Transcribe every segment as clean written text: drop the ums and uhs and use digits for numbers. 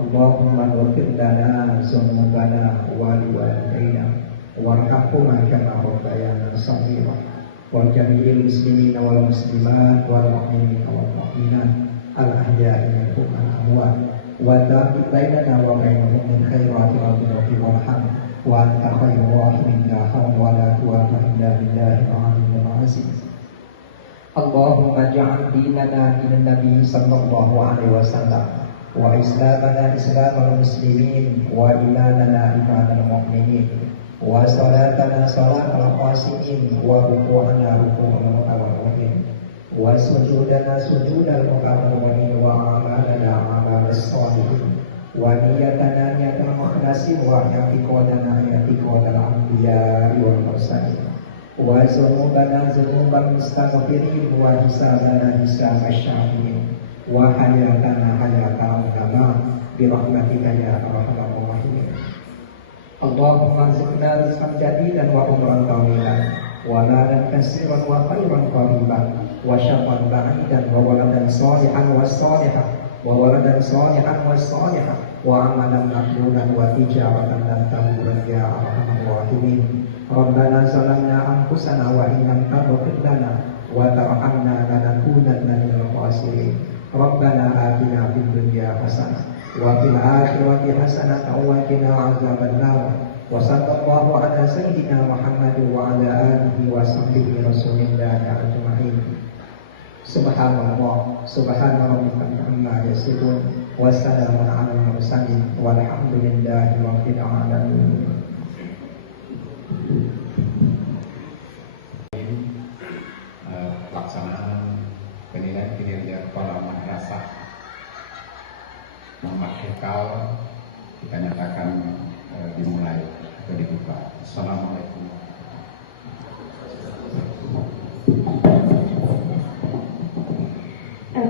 Allahumma ghfir lana dzunubana wa liwalidayna warhamhuma kama rabbayana shaghira wa jami'il muslimina wal muslimat wal mu'minina wal mu'minat al ahya'i minhum wal amwat wa ta'ti bainana wa bainahum min khairati rabbina warham wa anta khairur rahimin la hawla wa la quwwata illa billahi al-'aliyyil 'azim. Allahumma ja'al dinana dinan nabi sallallahu alaihi wasallam wa islamana islamal muslimin wa imanana imanal mu'minin wa salatana salatal qasimin wa ruku'ana ruku'al mutawallimin wa sujudana sujudal mutawallimin wa amalana amalas sholihin wa niyatana niyatal mukhlasin wa i'tiqadana i'tiqadal anbiya wal mursalin wa zunubana zunubal mustaghfirin wa hisabana hisabasy syakirin wa hayatana hayatal ulama bi rahmatika ya arhamar rahimin. Allahumma rizqna rizqan jadidan wa umran tawilan wa ladan kasiran wa khairan qariban wa syafan ba'idan wa waladan sholihan wa sholihah wa waladan sholihan wa sholihah wa amalan maqbulan wa tijaratan lan taburan ya arhamar rahimin. Rabbana zalamna anfusana wa in lam taghfir lana wa tarhamna lanakunanna minal khasirin. Rabbana atina fid dunya hasanah wa fil akhirati hasanah wa qina adzabannar. Wa sallallahu ala sayyidina Muhammad wa ala alihi wa sahbihi rasulillahi ajma'in. Subhanallah, subhana rabbika amma yasifun wa salamun ala al-mursalin walhamdulillahi rabbil alamin. Pelaksanaan penilaian kinerja kepala madrasah Muhammad Hekal kita nyatakan dimulai atau dibuka. Assalamualaikum.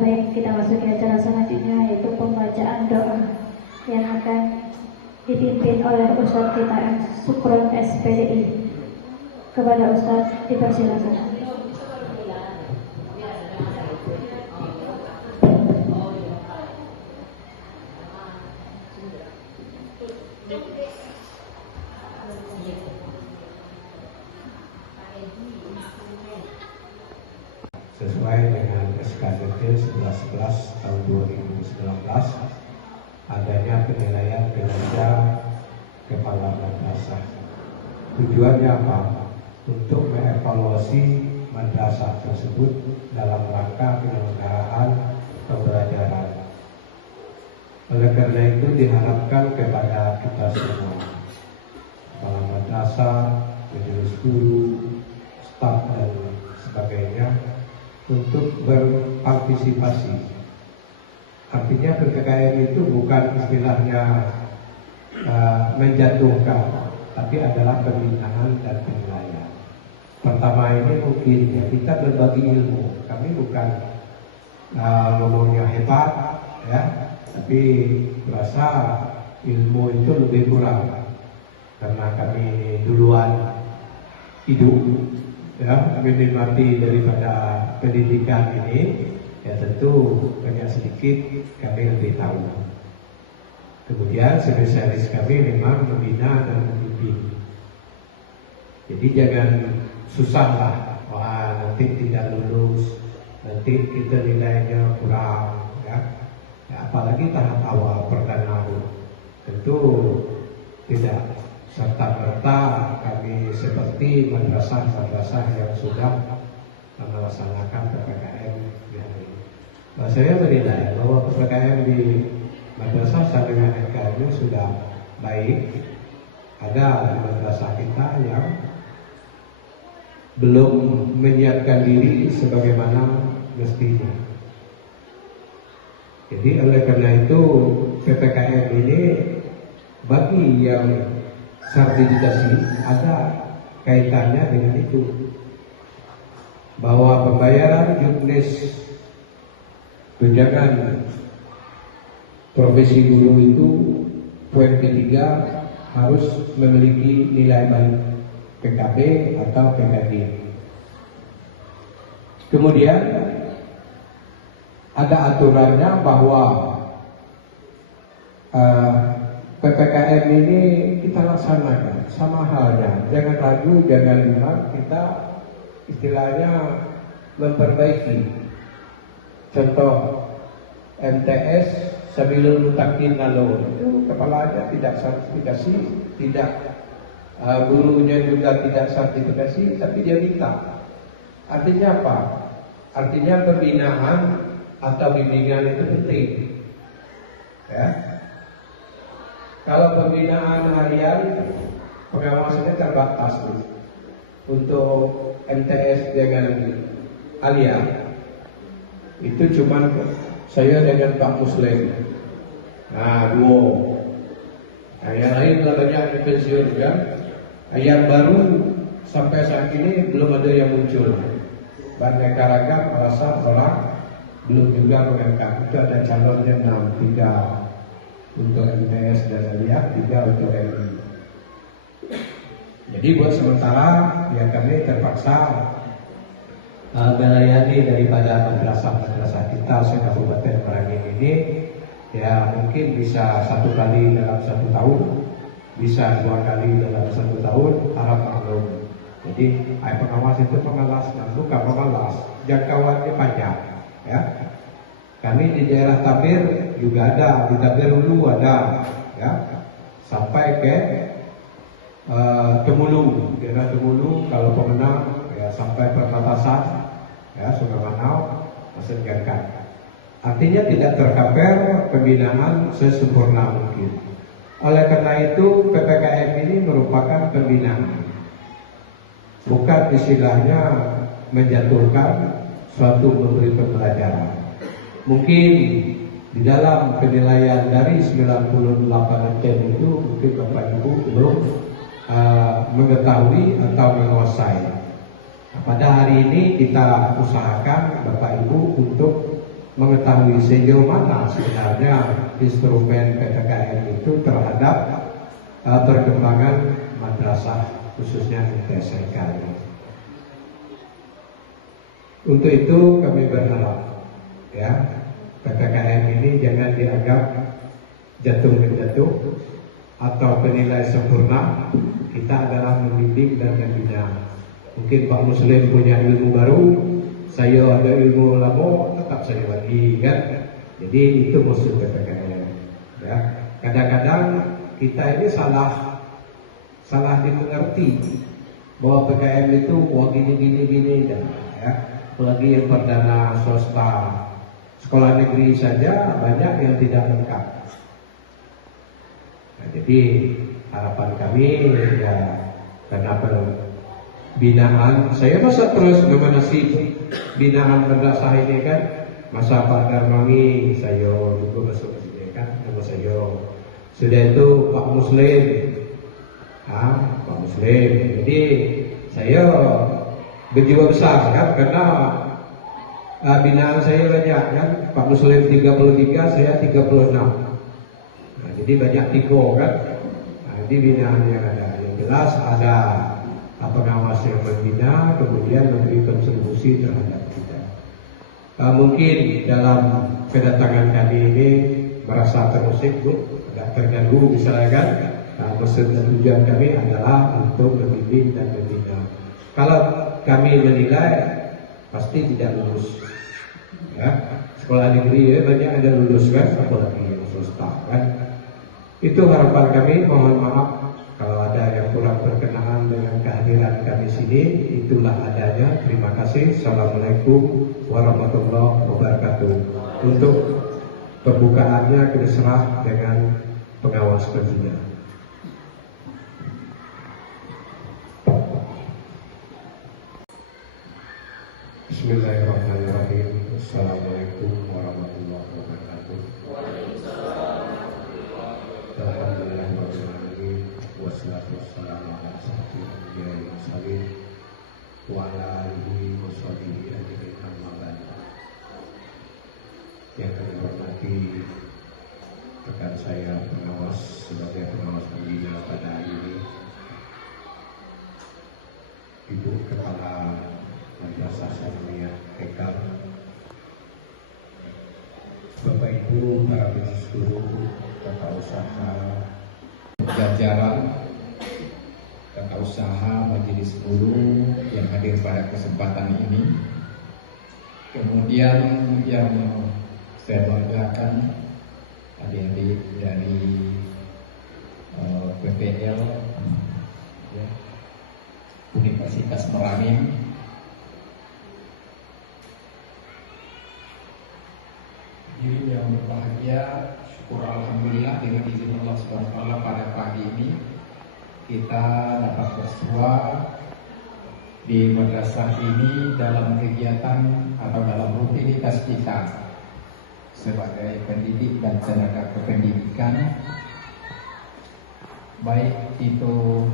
Baik, kita masuk ke acara selanjutnya yaitu pembacaan doa yang akan dipimpin oleh Ustadz kita Sukron SPDI. Kepada Ustadz dipersilakan. Sesuai dengan SKDT 1111 tahun 2019 adanya penilaian kinerja kepala madrasah. Tujuannya apa? Untuk mengevaluasi madrasah tersebut dalam rangka penyelenggaraan pembelajaran. Oleh karena itu diharapkan kepada kita semua, kepala madrasah, majelis guru, staf dan sebagainya, untuk berpartisipasi. Artinya PPKM itu bukan istilahnya menjatuhkan, tapi adalah pembinaan dan penilaian. Pertama ini mungkin ya kita berbagi ilmu. Kami bukan ngomongnya hebat ya, tapi berasa ilmu itu lebih kurang karena kami duluan hidup ya, menikmati daripada pendidikan ini, ya tentu banyak sedikit kami lebih tahu. Kemudian spesialis kami memang membina dan membimbing. Jadi jangan susah lah, wah nanti tidak lulus, nanti kita nilainya kurang, ya. Apalagi tahap awal perdana, tentu tidak serta-merta kami seperti madrasah-madrasah yang sudah melaksanakan PPKM yang ini. Saya menilai bahwa PPKM di madrasah Syariah NKRI penyampaiannya sudah baik. Ada di madrasah kita yang belum menyiapkan diri sebagaimana mestinya. Jadi oleh karena itu PPKM ini bagi yang sertifikasi ada kaitannya dengan itu, bahwa pembayaran juknis tunjangan profesi guru itu poin ketiga harus memiliki nilai baik PKB atau PKD. Kemudian ada aturannya bahwa PPKM ini kita laksanakan sama halnya, jangan ragu, jangan lupa, kita istilahnya memperbaiki. Contoh MTS Sabilul Mutakin Lalu itu kepalanya tidak sertifikasi, tidak gurunya juga tidak sertifikasi, tapi dia minta. Artinya apa? Artinya pembinaan atau bimbingan itu penting. Ya. Kalau pembinaan harian pengawasannya terbatas untuk MTS dengan Alia itu cuman saya dengan Pak Muslim. Nah, dua. Nah, yang lain banyak pensiun kan. Yang baru sampai saat ini belum ada yang muncul. Beraneka ragam alasan tolak, belum juga mengangkat. Itu ada calonnya 6, 3 untuk MTS dan Alia, 3 untuk MI. Jadi buat sementara ya kami terpaksa melayani daripada madrasah-madrasah kita se-Kabupaten Merangin ini, ya mungkin bisa 1 kali dalam 1 tahun, bisa 2 kali dalam 1 tahun, harap maklum. Jadi pengawas itu pengawas, bukan pengawas, jangkauannya panjang. Ya, kami di daerah Tabir juga ada, di Tabir Hulu ada, ya, sampai ke Temulu, daerah Temulu kalau pemenang ya sampai perbatasan. Ya, Sungai Manau masih digankan. Artinya tidak tercover pembinaan sesempurna mungkin. Oleh karena itu PPKM ini merupakan pembinaan, bukan istilahnya menjatuhkan suatu memberi pembelajaran. Mungkin di dalam penilaian dari 98 item itu mungkin Bapak Ibu belum mengetahui atau menguasai. Pada hari ini kita usahakan Bapak Ibu untuk mengetahui sejauh mana sebenarnya instrumen PPKM itu terhadap perkembangan madrasah khususnya MTSMK ini. Untuk itu kami berharap ya PPKM ini jangan dianggap jatuh-menjatuh atau penilai sempurna. Kita adalah membimbing dan membina. Mungkin Pak Muslim punya ilmu baru, saya ada ilmu lama, tetap saya bagi kan. Jadi itu maksud PPKM. Ya, kadang-kadang kita ini salah dimengerti bahwa PPKM itu gini ya. Apalagi yang perdana swasta, sekolah negeri saja banyak yang tidak lengkap. Nah, jadi harapan kami ya karena binaan, saya masa terus memanasi binaan madrasah ini kan, masa Pak Darmangi saya juga masuk sini kan, nama saya sudah itu Pak Muslim, Pak Muslim. Jadi saya berjiwa besar kan karena binaan saya banyak kan, Pak Muslim 33, saya 36. Nah, jadi banyak tiko kan. Nah, jadi binaan yang ada, yang jelas ada pengawas yang membina, kemudian memberi kontribusi terhadap kita. Mungkin dalam kedatangan kami ini merasa terusik, Bu, agak terganggu misalnya kan. Maksud dan tujuan kami adalah untuk membimbing dan membina. Kalau kami menilai pasti tidak lulus. Ya, sekolah negeri ya banyak ada lulus kan, apalagi yang swasta kan. Itu harapan kami. Mohon maaf kalau ada yang kurang berkenaan dengan kehadiran kami sini. Itulah adanya. Terima kasih. Assalamualaikum warahmatullahi wabarakatuh. Untuk pembukaannya kita serah dengan pengawas. menewaskan zina. Bismillahirrahmanirrahim. Assalamualaikum warahmatullahi wabarakatuh. Alhamdulillahirrahmanirrahim. Wassalatu wassalamu ala asyrofil anbiya'i wal mursalin wa ala alihi wa sahbihi ajmain, amma ba'd. Yang kami hormati rekan saya pengawas sebagai pengawas pembina pada hari ini, Ibu Kepala Madrasah Sanawiyah Hekal, Bapak Ibu para bisnis guru, tata usaha, jajaran tata usaha majelis guru yang hadir pada kesempatan ini. Kemudian yang saya banggakan adik-adik dari PPL ya, Universitas Merangin, diri yang berbahagia, syukur alhamdulillah dengan izin Allah SWT pada pagi ini kita dapat bersua di madrasah ini dalam kegiatan atau dalam rutinitas kita sebagai pendidik dan tenaga kependidikan, baik itu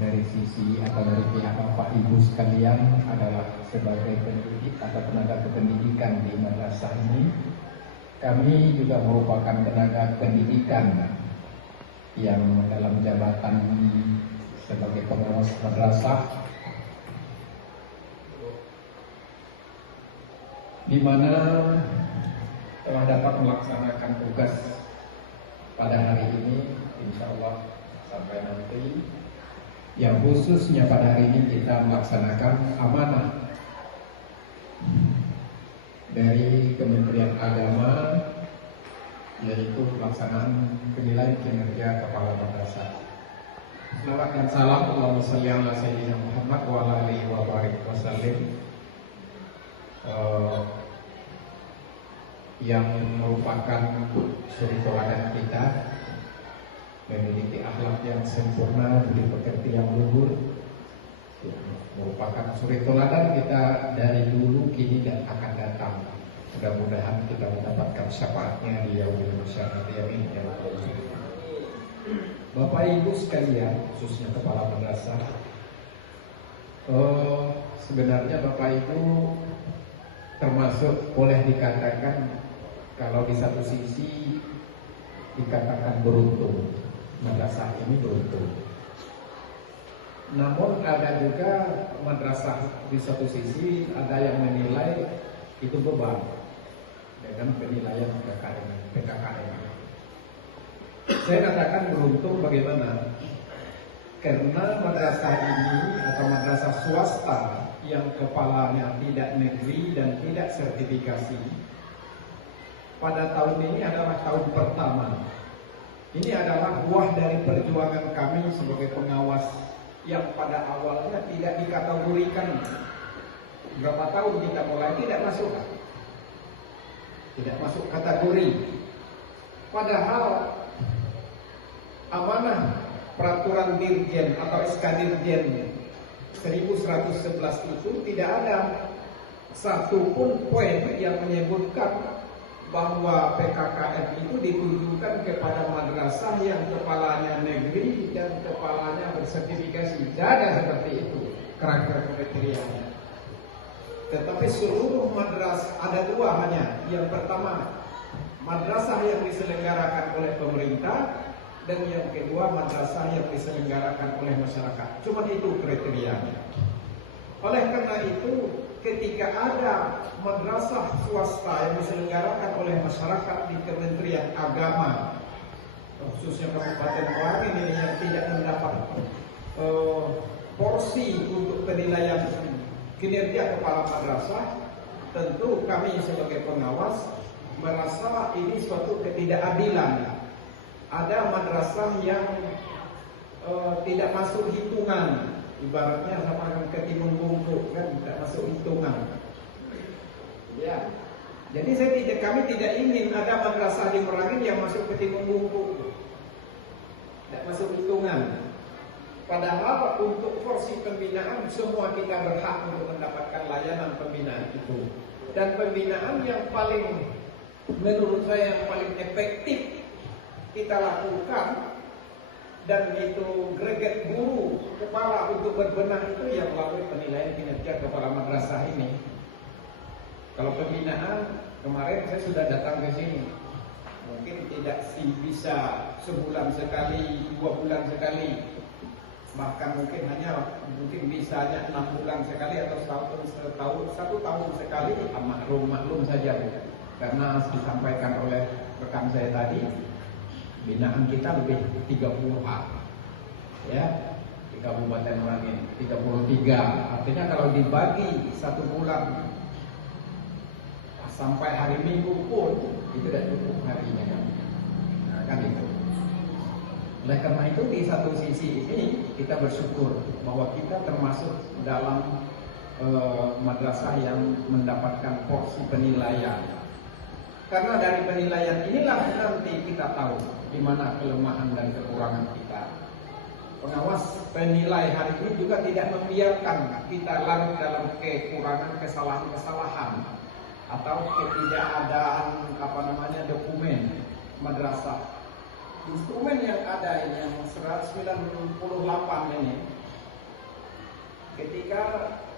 dari sisi atau dari pihak Bapak Ibu sekalian adalah sebagai pendidik atau tenaga kependidikan di madrasah ini. Kami juga merupakan tenaga pendidikan yang dalam jabatan sebagai pengawas madrasah, di mana telah dapat melaksanakan tugas pada hari ini, insya Allah sampai nanti. Yang khususnya pada hari ini kita melaksanakan amanah dari Kementerian Agama, yaitu pelaksanaan penilaian kinerja kepala madrasah. Salawat dan salam Allahumma shalli ala sayyidina Muhammad wa ala alihi wa barik wasallim, yang merupakan suri teladan kita, memiliki akhlak yang sempurna, budi pekerti yang luhur, merupakan suri teladan kita dari dulu, kini dan akan datang. Mudah-mudahan kita mendapatkan syafaatnya di yaumil masyarakat yamin. Bapak Ibu sekalian, khususnya kepala madrasah, sebenarnya Bapak Ibu termasuk boleh dikatakan, kalau di satu sisi dikatakan beruntung, madrasah ini beruntung. Namun ada juga madrasah di satu sisi ada yang menilai itu beban dengan penilaian PKKM. Saya katakan beruntung bagaimana? Karena madrasah ini atau madrasah swasta yang kepalanya tidak negeri dan tidak sertifikasi, pada tahun ini adalah tahun pertama. Ini adalah buah dari perjuangan kami sebagai pengawas yang pada awalnya tidak dikategorikan. Berapa tahun kita mulai tidak masuk kategori. Padahal amanah peraturan dirjen atau SK Dirjen 1111 itu tidak ada satupun poin yang menyebutkan bahwa PKKM itu ditujukan kepada madrasah yang kepalanya negeri dan kepalanya bersertifikasi. Tidak ada seperti itu kriterianya. Tetapi seluruh madrasah ada dua hanya. Yang pertama, madrasah yang diselenggarakan oleh pemerintah, dan yang kedua madrasah yang diselenggarakan oleh masyarakat. Cuma itu kriterianya. Oleh karena itu, ketika ada madrasah swasta yang diselenggarakan oleh masyarakat di Kementerian Agama, khususnya Kabupaten Merangin ini yang tidak mendapat porsi untuk penilaian kinerja kepala madrasah, tentu kami sebagai pengawas merasa ini suatu ketidakadilan. Ada madrasah yang tidak masuk hitungan, ibaratnya sama dengan ketimun bungkuk, kan tidak masuk hitungan. Ya, jadi kami tidak ingin ada madrasah di Merangin yang masuk ketimun bungkuk. Padahal untuk porsi pembinaan semua kita berhak untuk mendapatkan layanan pembinaan itu. Dan pembinaan yang paling, menurut saya yang paling efektif kita lakukan, dan itu greget guru kepala untuk berbenah itu yang melalui penilaian kinerja kepala madrasah ini. Kalau pembinaan kemarin saya sudah datang ke sini, mungkin tidak bisa sebulan sekali, 2 bulan sekali, bahkan mungkin bisanya 6 bulan sekali atau 1 tahun sekali. Maklum saja, karena disampaikan oleh rekan saya tadi, binaan kita lebih 30-an, ya, di Kabupaten Merangin 33. Artinya kalau dibagi 1 bulan sampai hari Minggu pun itu tidak cukup harinya kan. Nah, kan itu. Oleh karena itu di satu sisi ini kita bersyukur bahwa kita termasuk dalam madrasah yang mendapatkan porsi penilaian. Karena dari penilaian inilah nanti kita tahu di mana kelemahan dan kekurangan kita. Pengawas penilai hari ini juga tidak membiarkan kita larut dalam kekurangan, kesalahan-kesalahan atau ketidakadaan dokumen madrasah. Instrumen yang ada ini yang 198 ini, ketika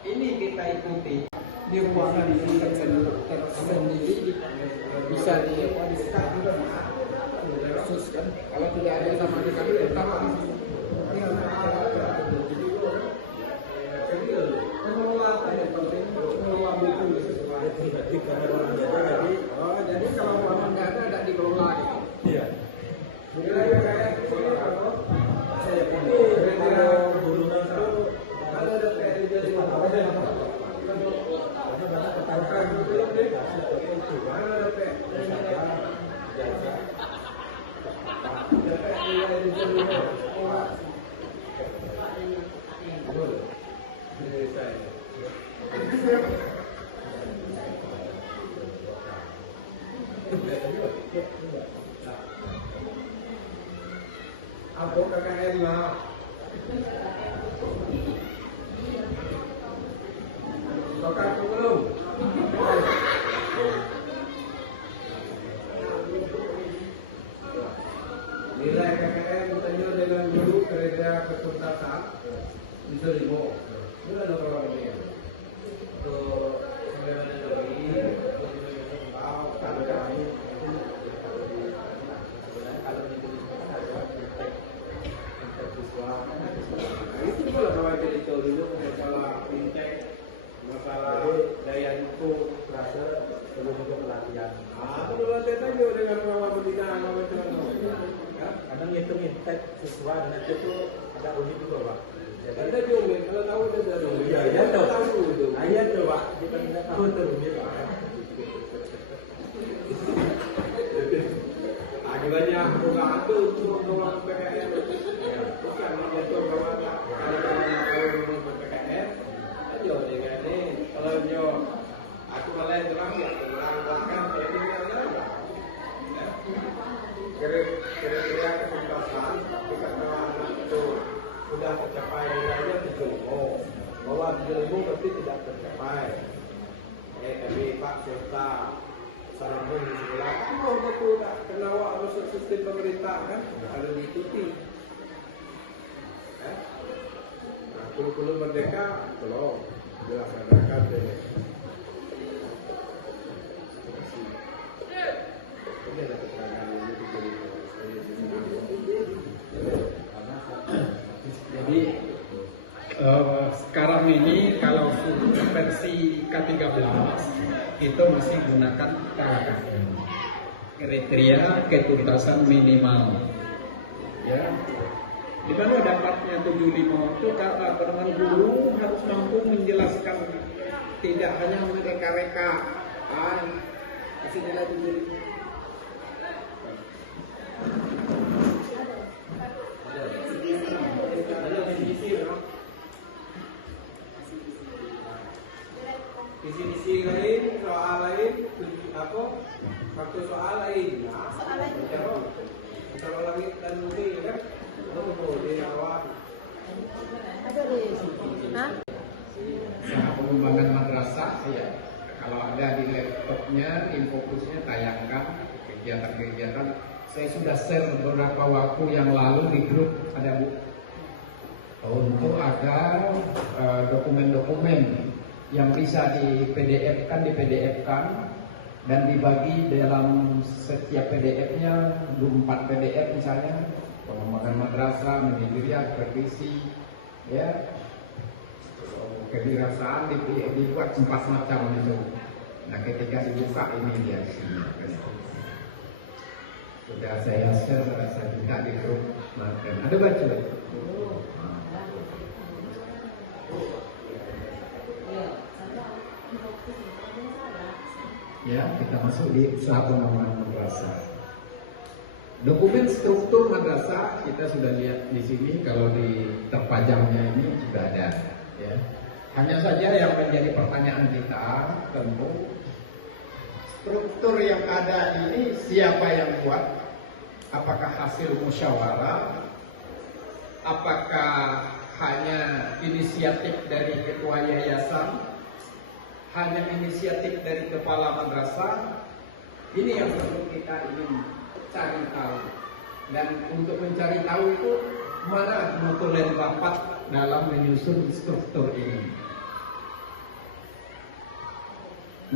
ini kita ikuti di ruangan ini tersendiri bisa di-scan juga khusus kan. Kalau tidak ada sama sekali tetap mengelola buku. Jadi kalau uang nggak ada dikelola gitu. Iya. Aku KKN lah. Kakak aku belum. Nilai KKN bertanya dengan guru kriteria ketuntasan bisa 5. Bukan nomor ini. Untuk sebenarnya lagi itu pula kalau jadi tahu dulu masalah fintech, masalah daya dukung rasa belum untuk pelatihan. Itu pelatihan aja dengan pengawas pembinaan macam ya. Kadang hitung fintech sesuai dengan itu ada unit juga pak. Ada unit kalau tahu ada unit. Iya tahu itu. Iya coba kita tidak tahu unit pak. Akibatnya perusahaan itu untuk mengurus PKN, bukan menjatuh bahwa ada PKN. Ayo dengan ini kalau aku malah terang ya terangkan jadi ada. Kira-kira ketuntasan jika anak itu sudah tercapai nilainya 7, bahwa 7 berarti tidak tercapai. Tapi Pak serta Salamun di sebelah, betul tak kena awak masuk sistem pemerintah kan, ada diikuti. Kurikulum merdeka belum dilaksanakan deh. Ini ada keterangan ini diberi jadi sekarang ini kalau versi K13 itu masih gunakan KKN, kriteria ketuntasan minimal, ya. Di mana dapatnya 75 itu karena teman guru harus mampu menjelaskan, tidak hanya mereka-reka kasih nilai 75. Visi-visi lain, soal lain, satu soal lain. Kalau langit dan bumi kan, di awal Sama pengembangan madrasah ya. Kalau ada di laptopnya, infokusnya tayangkan kegiatan-kegiatan. Saya sudah share beberapa waktu yang lalu di grup ada Bu untuk agar dokumen-dokumen yang bisa di PDF-kan dan dibagi dalam setiap PDF-nya 24 PDF misalnya, pengembangan madrasah, manajerial, revisi, ya, kewirausahaan dibuat 4 macam itu. Nah, ketika dibuka ini dia isinya. Sudah saya share, saya buka di grup. Nah, ada baca. Ya, kita masuk di usaha pengembangan madrasah. Dokumen struktur madrasah kita sudah lihat di sini. Kalau di terpajangnya ini juga ada. Ya. Hanya saja yang menjadi pertanyaan kita tentu struktur yang ada ini siapa yang buat? Apakah hasil musyawarah? Apakah hanya inisiatif dari ketua yayasan? Hanya inisiatif dari kepala madrasah? Ini yang perlu kita ingin cari tahu. Dan untuk mencari tahu itu mana notulen rapat dalam menyusun struktur ini.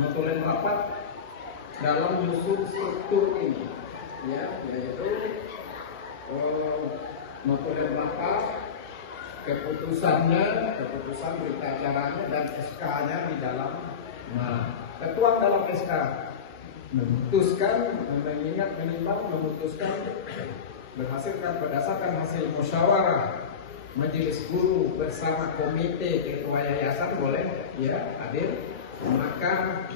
Notulen rapat dalam menyusun struktur ini, ya, yaitu notulen rapat, keputusan berita acaranya dan SK-nya di dalam. Nah, ketua dalam SK memutuskan, mengingat, menimbang, memutuskan berhasilkan berdasarkan hasil musyawarah majelis guru bersama komite ketua yayasan boleh ya hadir, maka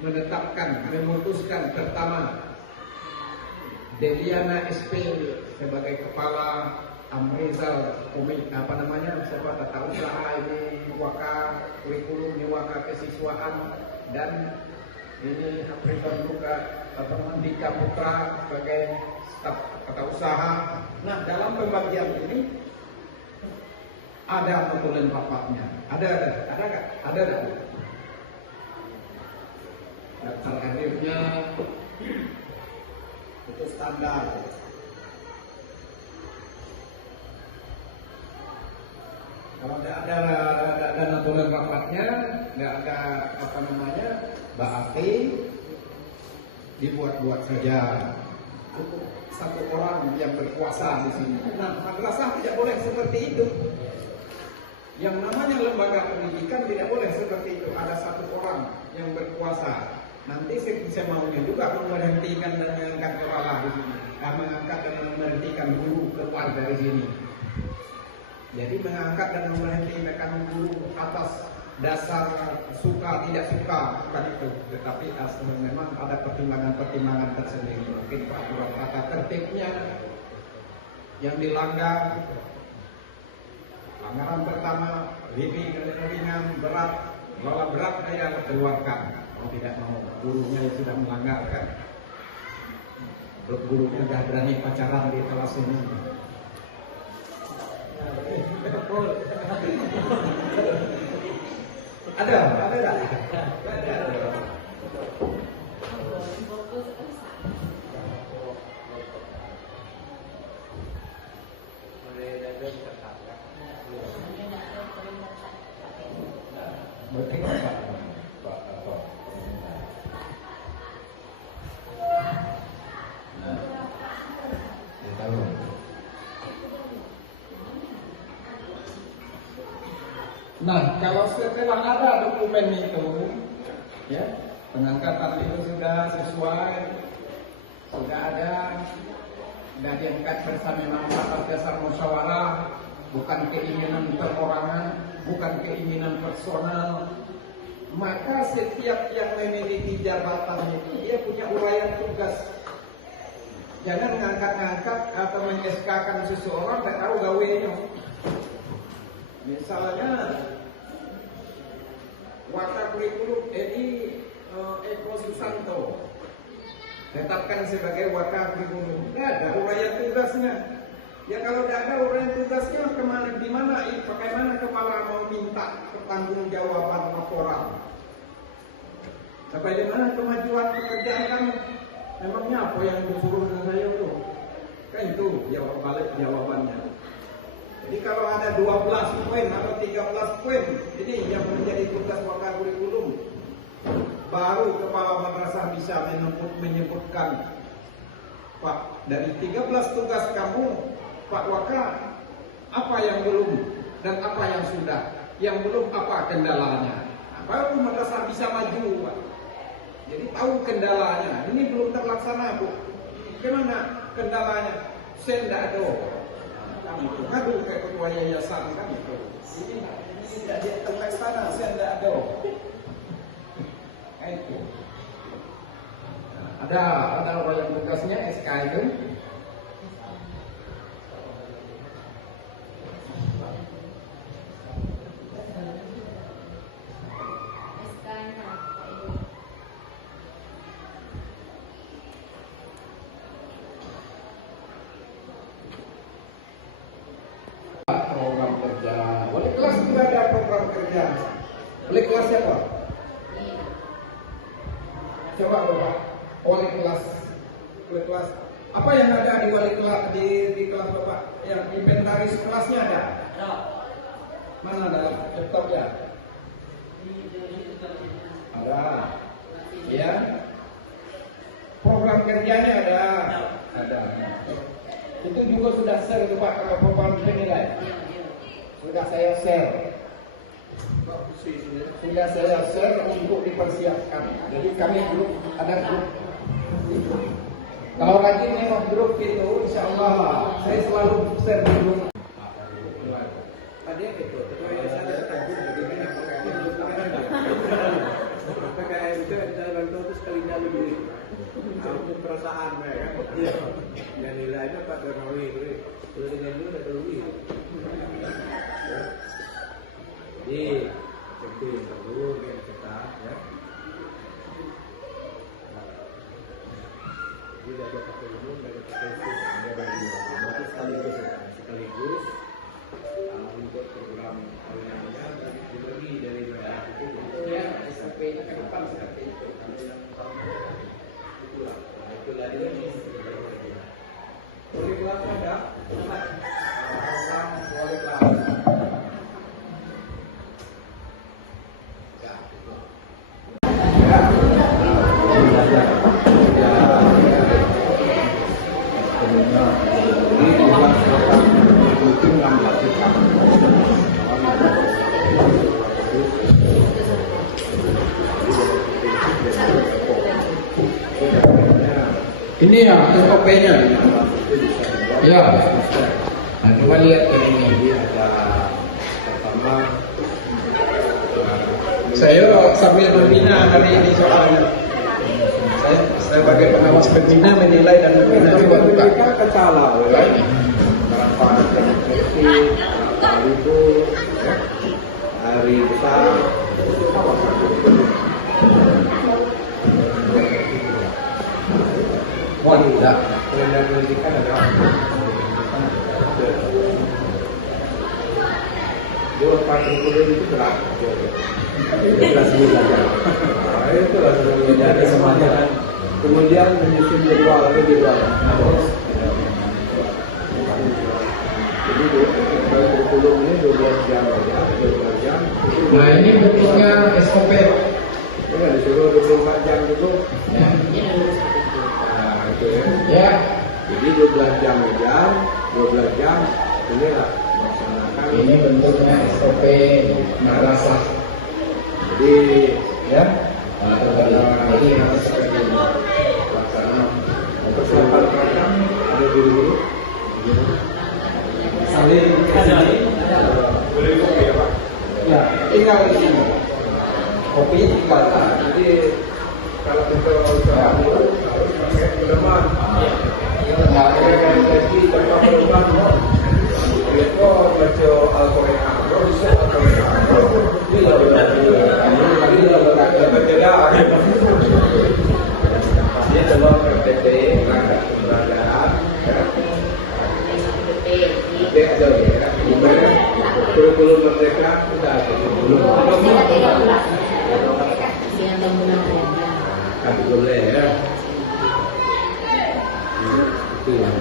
menetapkan, memutuskan pertama Deliana SP sebagai kepala, Amrizal komite siapa tata usaha ini, waka kurikulum ini, waka kesiswaan, dan ini Amrizal juga Dika Putra sebagai staf tata usaha. Nah, dalam pembagian ini ada notulen rapatnya, ada nggak? Ada. Daftar hadirnya itu standar. Kalau tidak ada notulen rapatnya, nggak ada berarti dibuat-buat saja. Cukup satu orang yang berkuasa di sini. Nah, madrasah tidak boleh seperti itu. Yang namanya lembaga pendidikan tidak boleh seperti itu. Ada satu orang yang berkuasa. Nanti saya maunya juga memberhentikan dan mengangkat kepala di sini. Mengangkat dan memberhentikan guru keluar dari sini. Jadi mengangkat dan memberhentikan guru atas dasar suka tidak suka, bukan itu. Tetapi memang ada pertimbangan-pertimbangan tersendiri. Mungkin peraturan tata tertibnya yang dilanggar. Pelanggaran pertama, lebih ringan, berat. Kalau berat saya keluarkan. Kalau tidak mau, gurunya sudah melanggar kan. Gurunya sudah berani pacaran di kelas ini. Ada. Nah, kalau setelah ada dokumen itu, ya, pengangkatan itu sudah sesuai, sudah ada, dan diangkat bersama atas dasar musyawarah, bukan keinginan perorangan, bukan keinginan personal, maka setiap yang memiliki jabatan itu dia punya uraian tugas. Jangan ngangkat-ngangkat atau menyeskakan seseorang tak tahu gawenya. Misalnya Waka Kurikulum Eko Susanto tetapkan sebagai Waka Kurikulum. Tidak ada uraian tugasnya. Ya kalau tidak ada orang yang tugasnya kemana, gimana, bagaimana kepala mau minta pertanggungjawaban laporan? Sampai di mana kemajuan pekerjaan kamu? Memangnya apa yang disuruh dengan saya tuh? Kan itu jawab balik jawabannya. Jadi kalau ada 12 poin atau 13 poin, ini yang menjadi tugas wakil kurikulum. Baru kepala madrasah bisa menyebutkan, Pak, dari 13 tugas kamu, Pak Waka, apa yang belum dan apa yang sudah? Yang belum apa kendalanya? Nah, baru madrasah bisa maju, Pak. Jadi tahu kendalanya. Ini belum terlaksana, Bu. Gimana kendalanya? Saya ada. Kami itu ngadu ke ketua yayasan kan itu. Ini tidak terlaksana, saya tidak ada. Itu. Nah, ada orang yang tugasnya SK itu. Program kerja. Wali kelas juga ada program kerja. Wali kelas siapa? Coba Bapak, wali kelas. Wali kelas. Apa yang ada di wali kelas di kelas Bapak? Yang inventaris kelasnya ada? Mana dalam laptopnya? Ada. Ya. Program kerjanya ada. Ada. Itu juga sudah share itu Pak, kalau program penilai. Sudah saya share. Sudah saya share untuk dipersiapkan. Jadi kami belum ada grup. Kalau lagi nengok grup itu, insya Allah saya selalu share di grup. Tadi itu, kayak itu saya bantu terus sekalinya lebih. Aku perasaan kan. Dan nilainya Pak Darmawi itu dengan dulu ada dulu. Jadi itu yang perlu kita ya. Jadi ada pakai umum, ada pakai khusus, ada bagi berarti sekaligus untuk program awalnya dibagi dari daerah itu ya sampai ke depan seperti itu. Itulah dia nih. Wali kelas ada, program wali kelas. Ini ya SOP-nya. Ya. Nah, coba lihat ini. Ada pertama. Saya sambil membina hari ini soalnya. Saya sebagai pengawas pembina menilai dan membina suatu kecala. Berapa demokrasi, berapa libur, hari besar. Wanita kalender pendidikan adalah dua kurikulum itu berapa? 12 belajar. Itu lah sebenarnya ada semuanya kan. Kemudian menyusun jadwal atau jadwal. Jadi kurikulum ini 12 jam aja, 12 jam. Nah ini bentuknya SOP. Ya disuruh 24 jam itu. Ya, jadi 12 jam aja, 12 jam inilah melaksanakan. Ini bentuknya SOP madrasah. Jadi ya, jadi harus pelaksanaan untuk selatan program ada guru-guru. Saling boleh kopi ya Pak? Ya, tinggal di sini. Kopi tinggal. Jadi kalau untuk guru teman, nggak ada lagi berapa perubahan loh. Itu baca Al-Quran, bisa Al-Quran. Bila berbeda, dia dalam PPT langkah keberadaan. sebelum merdeka udah belum kan boleh ya. Itu yang